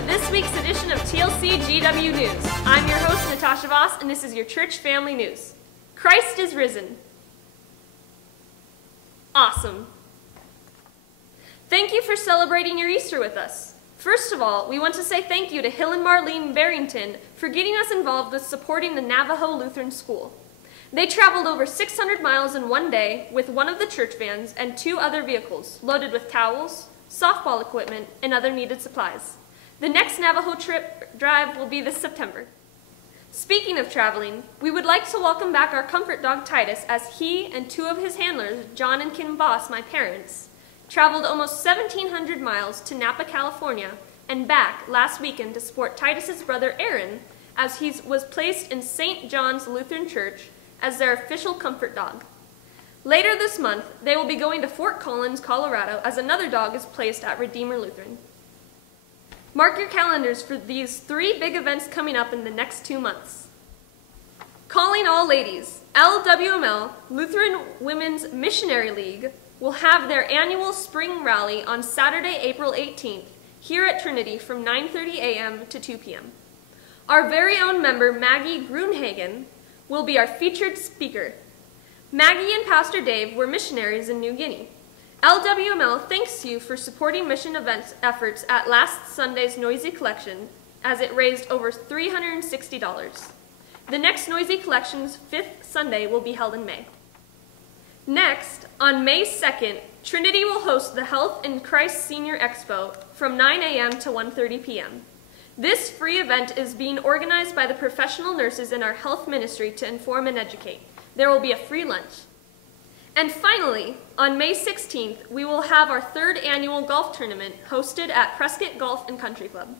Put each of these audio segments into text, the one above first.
to this week's edition of TLC GW News. I'm your host, Natasha Voss, and this is your church family news. Christ is risen. Awesome. Thank you for celebrating your Easter with us. First of all, we want to say thank you to Hill and Marlene Barrington for getting us involved with supporting the Navajo Lutheran School. They traveled over 600 miles in one day with one of the church vans and 2 other vehicles loaded with towels, softball equipment, and other needed supplies. The next Navajo drive will be this September. Speaking of traveling, we would like to welcome back our comfort dog Titus, as he and 2 of his handlers, John and Kim Voss, my parents, traveled almost 1,700 miles to Napa, California, and back last weekend to support Titus's brother Aaron, as he was placed in St. John's Lutheran Church as their official comfort dog. Later this month, they will be going to Fort Collins, Colorado, as another dog is placed at Redeemer Lutheran. Mark your calendars for these 3 big events coming up in the next 2 months. Calling all ladies, LWML, Lutheran Women's Missionary League, will have their annual spring rally on Saturday, April 18th, here at Trinity from 9:30 a.m. to 2 p.m. Our very own member, Maggie Grunhagen, will be our featured speaker. Maggie and Pastor Dave were missionaries in New Guinea. LWML thanks you for supporting mission efforts at last Sunday's Noisy Collection, as it raised over $360. The next Noisy Collection's 5th Sunday will be held in May. Next, on May 2nd, Trinity will host the Health in Christ Senior Expo from 9 a.m. to 1:30 p.m. This free event is being organized by the professional nurses in our health ministry to inform and educate. There will be a free lunch. And finally, on May 16th, we will have our 3rd annual golf tournament hosted at Prescott Golf and Country Club.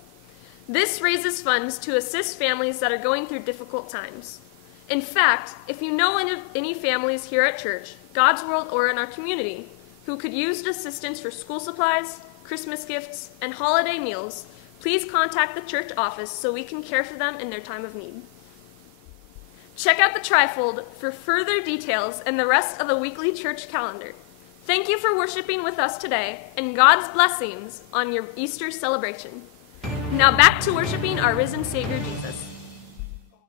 This raises funds to assist families that are going through difficult times. In fact, if you know any families here at church, God's World, or in our community who could use assistance for school supplies, Christmas gifts, and holiday meals, please contact the church office so we can care for them in their time of need. Check out the trifold for further details and the rest of the weekly church calendar. Thank you for worshiping with us today, and God's blessings on your Easter celebration. Now back to worshiping our risen Savior Jesus.